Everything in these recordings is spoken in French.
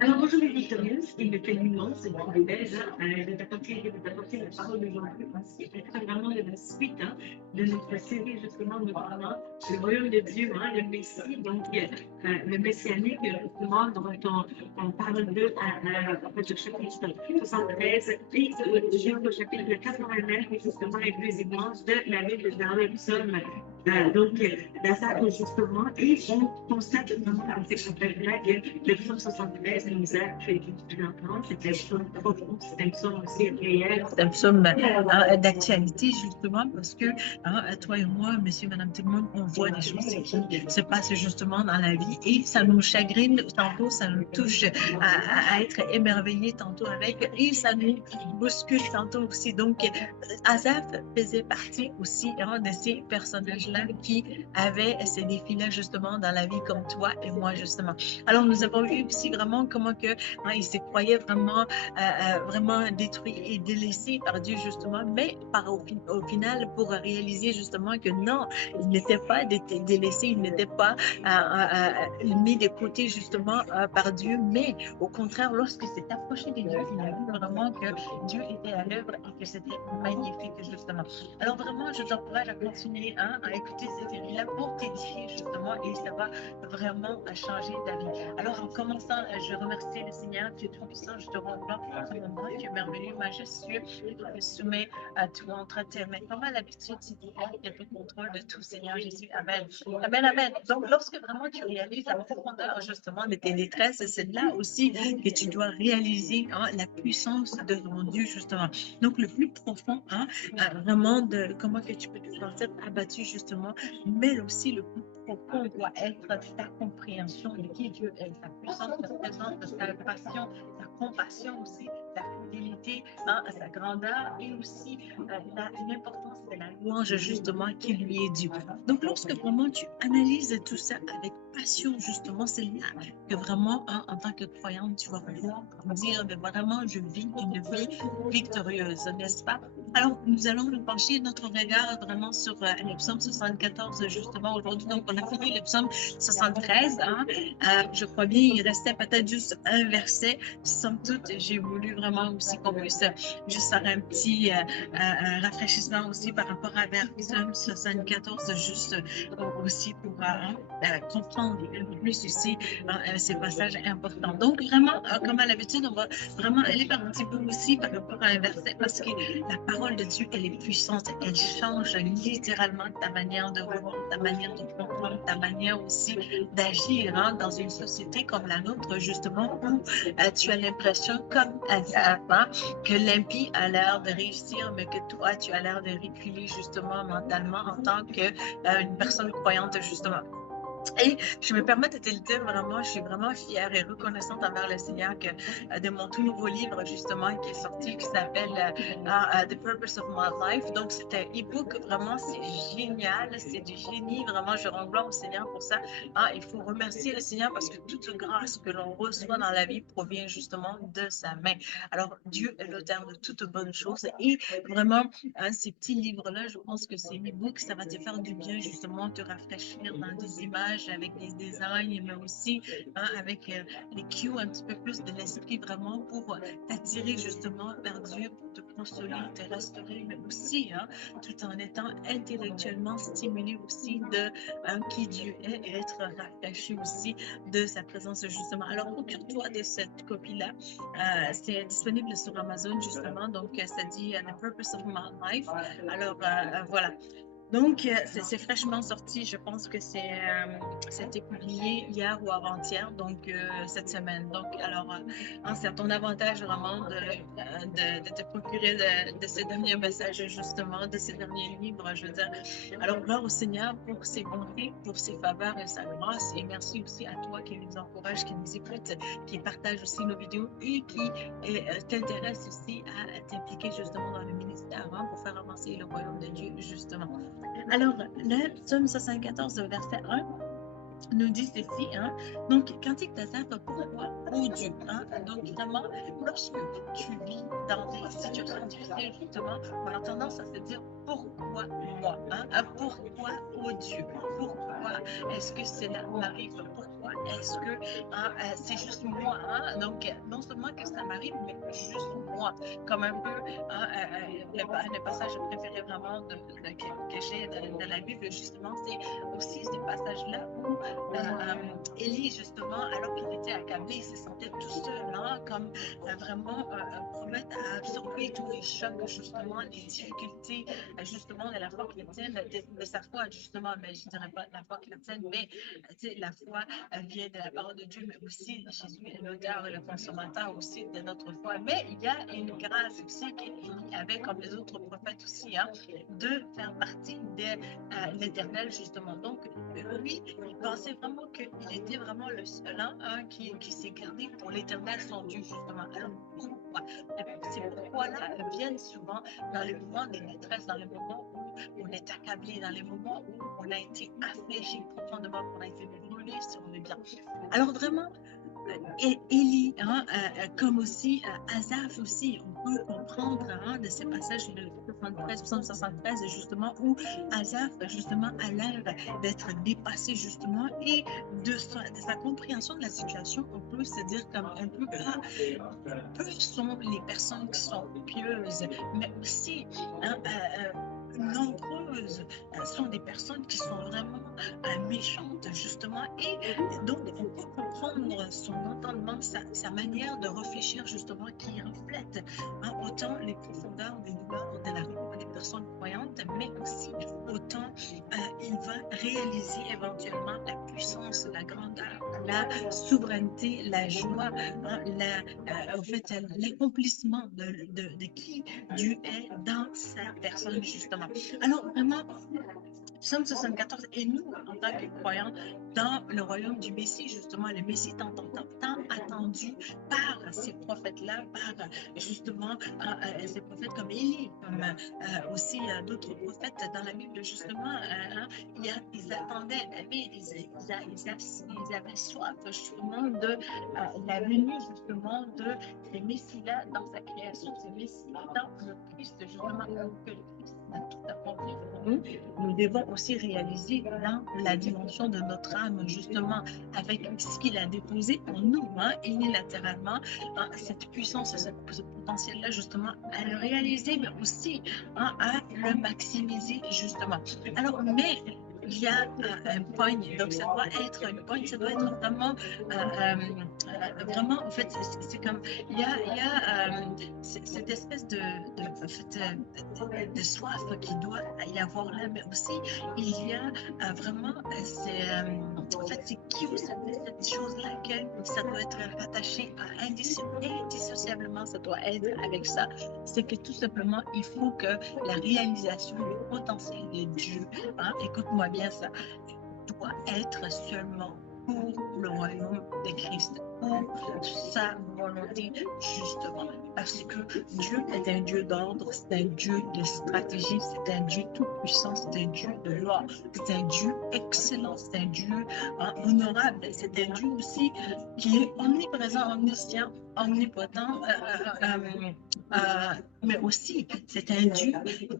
Alors bonjour les victorieuses, il me fait l'immense privilège de t'apporter la parole aujourd'hui parce qu'il est vraiment de la suite de notre série justement notamment le royaume de Dieu, le Messie, donc le messianique justement dont on parle en fait, au chapitre 73 et jusqu'au chapitre 89 justement inclusivement de la Bible dans le psaume. D'Azaph justement, et on constate vraiment dans ces contextes-là que le psaume 73 nous a fait entendre, c'était un psaume profond, c'était un psaume aussi réel. C'est un psaume d'actualité, justement, parce que toi et moi, monsieur, madame, tout le monde, on voit des choses qui se passent justement dans la vie et ça nous chagrine tantôt, ça nous touche à être émerveillés tantôt avec et ça nous bouscule tantôt aussi. Donc, Azaph faisait partie aussi de ces personnages-là qui avaient ces défis-là justement dans la vie comme toi et moi justement. Alors nous avons vu aussi vraiment comment que il se croyait vraiment détruit et délaissé par Dieu justement, mais au final pour réaliser justement que non, il n'était pas délaissé, il n'était pas mis de côté justement par Dieu, mais au contraire lorsqu'il s'est approché de Dieu, il a vu vraiment que Dieu était à l'œuvre et que c'était magnifique justement. Alors vraiment, je t'encourage à continuer à écouter cette série-là pour t'édifier justement et ça va vraiment changer ta vie. Alors en commençant, je remercie le Seigneur, tu es tout puissant, je te rends gloire pour ce moment, tu es merveilleux, majestueux, je soumets à tout entre tes mains. Comme à l'habitude, c'est toi qui as le contrôle de tout, Seigneur Jésus. Amen. Amen, amen. Donc lorsque vraiment tu réalises la profondeur justement de tes détresses, c'est là aussi que tu dois réaliser la puissance de ton Dieu justement. Donc le plus profond, vraiment de comment que tu peux te sentir abattu justement, mais aussi le plus profond doit être ta compréhension de qui Dieu est, sa puissance, sa présence, sa passion, sa compassion aussi, sa fidélité, sa grandeur et aussi l'importance de la louange justement qui lui est due. Donc lorsque vraiment tu analyses tout ça avec passion justement, c'est là que vraiment en tant que croyante tu vas pouvoir dire mais vraiment je vis une vie victorieuse, n'est-ce pas? Alors, nous allons nous pencher notre regard vraiment sur le psaume 74 justement aujourd'hui. Donc, on a fini le psaume 73. Je crois bien, il restait peut-être juste un verset. Somme toute, j'ai voulu vraiment aussi qu'on puisse juste faire un petit rafraîchissement aussi par rapport à vers psaume 74, juste aussi pour comprendre un peu plus aussi ces passages importants. Donc, vraiment, comme à l'habitude, on va vraiment aller par un petit peu aussi par rapport à un verset parce que la parole de Dieu, elle est puissante. Elle change littéralement ta manière de voir, ta manière de comprendre, ta manière aussi d'agir dans une société comme la nôtre, justement, où tu as l'impression, comme avant, que l'impie a l'air de réussir, mais que toi, tu as l'air de reculer justement mentalement en tant qu'une personne croyante, justement. Et je me permets de te le dire vraiment, je suis vraiment fière et reconnaissante envers le Seigneur que de mon tout nouveau livre justement qui est sorti, qui s'appelle The Purpose of My Life. Donc c'est un e-book, vraiment c'est génial, c'est du génie, vraiment je rends gloire au Seigneur pour ça. Il faut remercier le Seigneur parce que toute grâce que l'on reçoit dans la vie provient justement de sa main. Alors Dieu est l'auteur de toutes bonnes choses et vraiment ces petits livres-là, je pense que ces e-books, ça va te faire du bien justement, te rafraîchir dans des images avec des designs, mais aussi avec les cues un petit peu plus de l'esprit vraiment pour t'attirer justement vers Dieu, pour te consoler, te restaurer, mais aussi tout en étant intellectuellement stimulé aussi de qui Dieu est et être rafraîchi aussi de sa présence justement. Alors procure-toi de cette copie-là. C'est disponible sur Amazon justement, donc ça dit The Purpose of My Life. Alors voilà. Donc, c'est fraîchement sorti. Je pense que c'était publié hier ou avant-hier, donc cette semaine. Donc, alors, c'est à ton avantage vraiment de te procurer de ces derniers messages, justement, de ces derniers livres, je veux dire. Alors, gloire au Seigneur pour ses bontés, pour ses faveurs et sa grâce. Et merci aussi à toi qui nous encourage, qui nous écoute, qui partage aussi nos vidéos et qui t'intéresse aussi à t'impliquer justement dans le ministère pour faire avancer le royaume de Dieu, justement. Alors, le psaume 74, verset 1 nous dit ceci, donc, Cantique d'Azaph, pourquoi, ô Dieu, donc vraiment, lorsque tu vis dans des situations difficiles, justement, on a tendance à se dire, pourquoi moi, pourquoi, ô Dieu, pourquoi est-ce que cela m'arrive, pourquoi pourquoi est-ce que c'est juste moi, hein? Donc, non seulement que ça m'arrive, mais juste moi. Comme un peu le passage préféré vraiment que j'ai de la Bible, justement, c'est aussi ce passage-là où Élie, justement, alors qu'il était accablé, il se sentait tout seul, hein, comme vraiment un prophète à absorber tous les chocs, justement, les difficultés, justement, de la foi chrétienne, de sa foi, justement, mais je ne dirais pas de la foi chrétienne, mais la foi vient de la parole de Dieu, mais aussi Jésus est l'auteur et le consommateur aussi de notre foi. Mais il y a une grâce aussi qu'Élie avait, comme les autres prophètes aussi, hein, de faire partie de l'Éternel, justement. Donc, lui, il pensait vraiment qu'il était vraiment le seul qui s'est gardé pour l'Éternel, son Dieu, justement. Alors, pourquoi? C'est pourquoi là viennent souvent dans les moments de détresse, dans les moments où on est accablé, dans les moments où on a été affligé profondément, qu'on a été brûlé sur le bien. Alors vraiment, et Élie, hein, comme aussi Asaph aussi, on peut comprendre de ces passages de 73, psaume 73, justement, où Asaph, justement, a l'air d'être dépassé, justement, et de sa compréhension de la situation, on peut se dire comme un peu, peu sont les personnes qui sont pieuses, mais aussi, hein, nombreuses sont des personnes qui sont vraiment méchantes, justement, et donc on peut comprendre son entendement, sa manière de réfléchir, justement, qui reflète autant les profondeurs des douleurs de la foi des personnes croyantes, mais aussi autant il va réaliser éventuellement la puissance, la grandeur, la souveraineté, la joie, en fait, l'accomplissement de qui Dieu est dans sa personne, justement. Alors, vraiment, Psaume 74, et nous, en tant que croyants, dans le royaume du Messie, justement, le Messie tant attendu par ces prophètes-là, par justement ces prophètes comme Élie, comme aussi d'autres prophètes dans la Bible, justement, ils attendaient, mais ils avaient soif, justement, de la venue, justement, de ces Messies-là dans sa création, ces Messies-là dans le Christ, justement, que le Christ a tout accompli pour nous. Nous devons aussi réaliser dans la dimension de notre âme, justement, avec ce qu'il a déposé en nous, unilatéralement, cette puissance, ce potentiel-là, justement, à le réaliser, mais aussi à le maximiser, justement. Alors, mais il y a un point, donc ça doit être un point, ça doit être vraiment, vraiment, en fait, c'est comme, il y a cette espèce en fait, de soif qu'il doit y avoir là, mais aussi il y a vraiment, en fait, c'est qui cette chose-là que ça doit être rattaché indissociablement, ça doit être avec ça. C'est que tout simplement, il faut que la réalisation du potentiel de Dieu, écoute-moi bien ça, doit être seulement pour le royaume de Christ, pour sa volonté, justement. Parce que Dieu est un Dieu d'ordre, c'est un Dieu de stratégie, c'est un Dieu tout-puissant, c'est un Dieu de loi, c'est un Dieu excellent, c'est un Dieu honorable, c'est un Dieu aussi qui est omniprésent, omniscient, omnipotent, mais aussi c'est un Dieu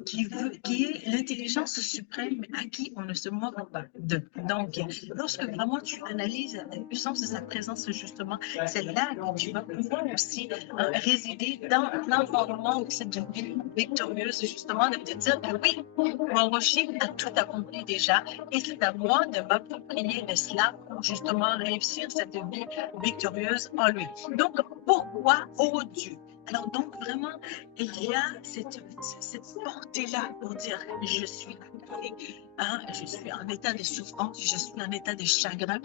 qui est l'intelligence suprême à qui on ne se moque pas de. Donc, lorsque vraiment tu analyses la puissance de sa présence, justement, c'est là que tu vas pouvoir aussi résider dans l'environnement de cette vie victorieuse, justement, de te dire que oui, mon rocher a tout accompli déjà et c'est à moi de m'approprier de cela pour justement réussir cette vie victorieuse en lui. Donc, pourquoi, oh Dieu? Alors, donc, vraiment, il y a cette portée-là pour dire je suis accablé, je suis en état de souffrance, je suis en état de chagrin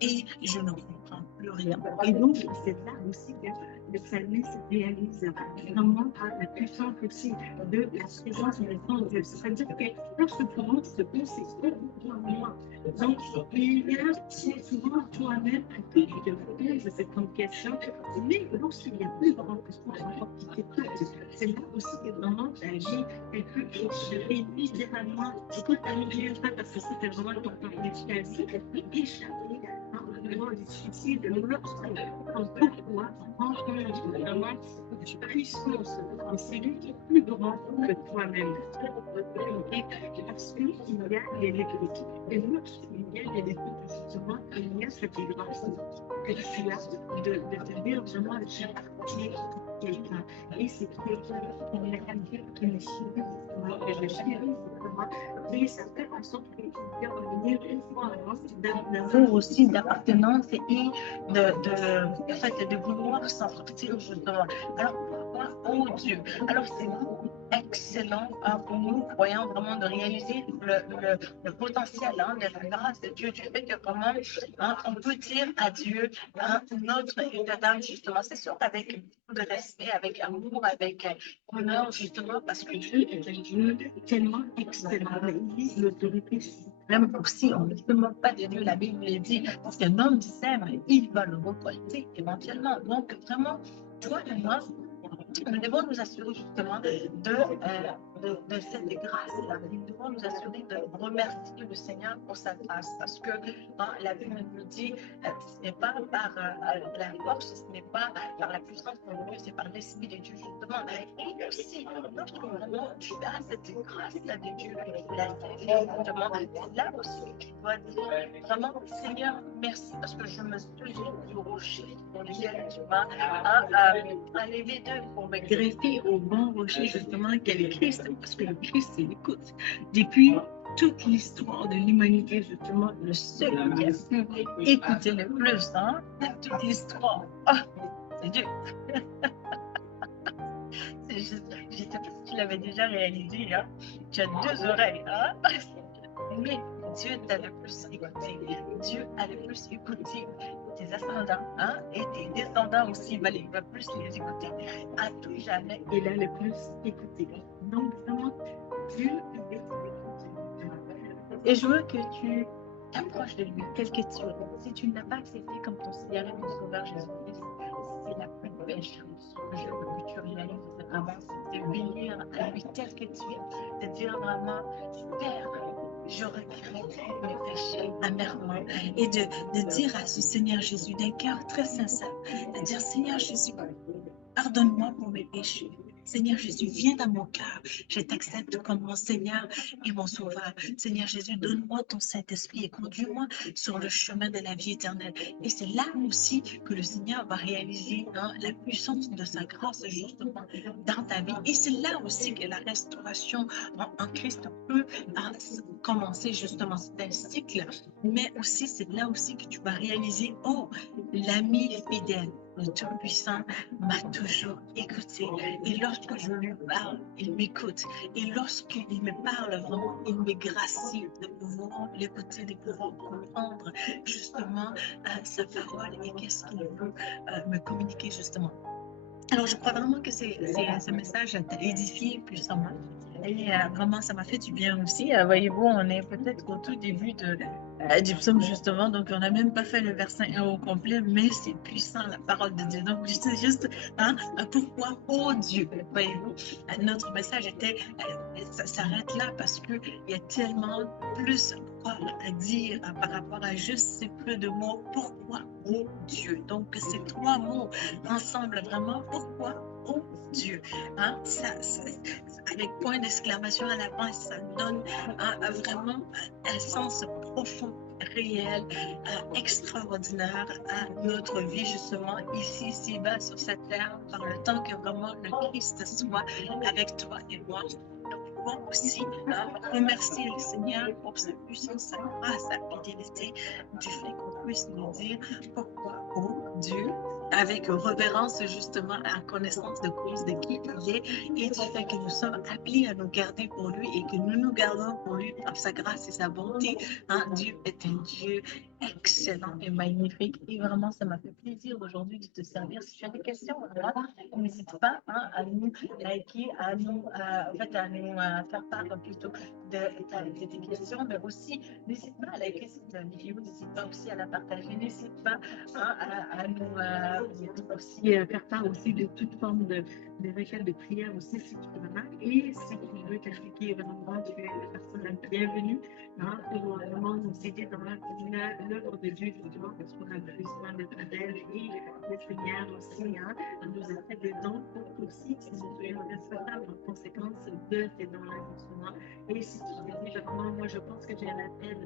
et je ne comprends plus rien. Et donc, c'est là aussi que le psalmiste réalise vraiment la puissance aussi de la présence de Dieu. C'est-à-dire que lorsque tout le monde se pose, c'est pour moi. Donc, il y a souvent toi-même que tu te poses cette question, mais lorsqu'il y a plus grand question encore qui t'écoute, c'est là aussi que vraiment ta vie, elle peut échapper littéralement. Écoute, ta vie, parce que c'était vraiment ton temps d'éducation, elle peut échapper vraiment difficile, lorsqu'on pourquoi rencontre vraiment puissance, mais c'est lui qui est plus grand que toi-même. Et parce qu'il y a les limites. Et lorsqu'il y a les limites, justement, il y a cette grâce que tu as de te dire vraiment, j'appartiens à quelqu'un. Et c'est quelqu'un qui est quelqu'un qui me chérit, que je chéris, justement. Et ça fait en sorte qu'il y a une fois d'amour aussi, d'appartenance et en fait, de vouloir s'en sortir justement. Alors pourquoi, oh Dieu, alors c'est excellent pour nous, croyants, vraiment de réaliser le potentiel de la grâce de Dieu, du fait que vraiment on peut dire à Dieu notre état d'âme, justement. C'est sûr qu'avec beaucoup de respect, avec amour, avec honneur, justement, parce que Dieu est un Dieu tellement excellent. Il est l'autorité suprême aussi. On ne se moque pas de Dieu, la Bible le dit. Parce qu'un homme sème, il va le récolter éventuellement. Donc, vraiment, toi et moi, nous devons nous assurer justement de cette grâce-là. Nous devons nous assurer de remercier le Seigneur pour sa grâce. Parce que la Bible nous dit, ce n'est pas par la force, ce n'est pas par la puissance de Dieu, c'est par l'Esprit de Dieu justement. Et aussi, lorsque vraiment tu as cette grâce-là de Dieu, justement, c'est là aussi que tu dois dire vraiment, Seigneur, merci parce que je me souviens du rocher pour lequel tu m'as enlevé d'eux pour me greffer au bon rocher justement qu'est le Christ, parce que le Christ, c'est l'écoute. Depuis toute l'histoire de l'humanité, justement, le seul qui a pu écouter le plus, de toute l'histoire, c'est Dieu. Je ne sais pas si tu l'avais déjà réalisé, tu as deux oreilles, mais Dieu t'a le plus écouté. Dieu a le plus écouté tes ascendants, et tes descendants aussi, il va plus les écouter. À tout jamais, il a le plus écouté. Donc, vraiment, Dieu est. Et je veux que tu t'approches de lui, tel que tu es. Si tu ne l'as pas accepté comme ton Seigneur et ton Sauveur Jésus-Christ, c'est la plus belle chose que je veux que tu réalises vraiment, c'est de venir à lui tel que tu es, de dire vraiment, Père, je regrette mes péchés amèrement et de dire à ce Seigneur Jésus d'un cœur très sincère, de dire Seigneur Jésus, pardonne-moi pour mes péchés. Seigneur Jésus, viens dans mon cœur. Je t'accepte comme mon Seigneur et mon Sauveur. Seigneur Jésus, donne-moi ton Saint-Esprit et conduis-moi sur le chemin de la vie éternelle. Et c'est là aussi que le Seigneur va réaliser la puissance de sa grâce justement dans ta vie. Et c'est là aussi que la restauration en Christ peut commencer justement. C'est un cycle, mais aussi c'est là aussi que tu vas réaliser, oh, l'ami fidèle, le Tout-Puissant m'a toujours écouté. Et lorsque je lui parle, il m'écoute. Et lorsqu'il me parle vraiment, il me gracie de pouvoir l'écouter, de pouvoir comprendre justement sa parole et qu'est-ce qu'il veut me communiquer justement. Alors, je crois vraiment que ce message t'a édifié puissamment. Et vraiment, ça m'a fait du bien aussi. Voyez-vous, on est peut-être au tout début du psaume, justement. Donc, on n'a même pas fait le verset 1 au complet, mais c'est puissant, la parole de Dieu. Donc, c'est juste, pourquoi, oh Dieu, voyez-vous, notre message était, ça s'arrête là parce qu'il y a tellement plus à dire par rapport à juste ces peu de mots. Pourquoi, oh Dieu? Donc, ces trois mots ensemble, vraiment, pourquoi, oh Dieu? Avec point d'exclamation à la fin, ça donne vraiment un sens profond, réel, extraordinaire à notre vie, justement, ici-bas, sur cette terre, par le temps que vraiment le Christ soit avec toi et moi. Nous pouvons aussi remercier le Seigneur pour sa puissance, sa grâce, sa fidélité, du fait qu'on puisse nous dire pourquoi, oh Dieu, avec révérence justement à connaissance de cause de qui il est et du fait que nous sommes appelés à nous garder pour lui et que nous nous gardons pour lui par sa grâce et sa bonté. Dieu est un Dieu excellent et magnifique et vraiment ça m'a fait plaisir aujourd'hui de te servir. Si tu as des questions, n'hésite pas à nous liker, à nous, en fait, à nous faire part plutôt de tes questions, mais aussi n'hésite pas à liker cette vidéo, n'hésite pas aussi à la partager, n'hésite pas à nous aussi faire part aussi de toute forme des requêtes de prière aussi si tu en as. Et si tu veux t'impliquer vraiment, tu es la personne la bienvenue hein, pour vraiment nous aider dans l'œuvre de Dieu, justement, parce qu'on a besoin de ta aide et le Seigneur aussi hein, nous a fait des dons pour aussi que nous soyons responsables en conséquence de ces dons-là, justement. Et si tu te dis, vraiment, moi je pense que j'ai un appel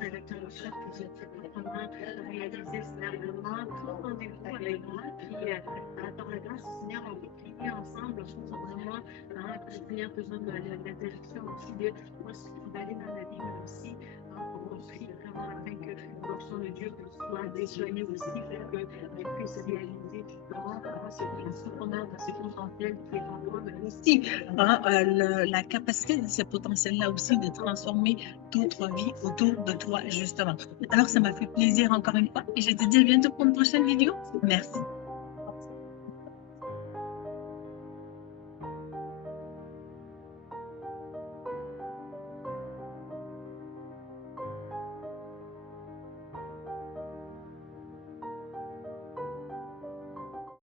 avec un chef que je ne sais pas comment réaliser finalement, tout rendez-vous avec moi, puis par la grâce du Seigneur, on va prier ensemble, je pense vraiment hein, que le Seigneur te donne la direction aussi de moi, ce qui va aller dans la Bible aussi, hein, pour qu'on prie vraiment afin que l'onction de Dieu soit déployée aussi, pour qu'elle puisse réaliser justement ce qu'on a, ce potentiel qui est en toi, mais aussi hein, la capacité de ce potentiel-là aussi de transformer d'autres vies autour de toi, justement. Alors, ça m'a fait plaisir encore une fois et je te dis à bientôt pour une prochaine vidéo. Merci.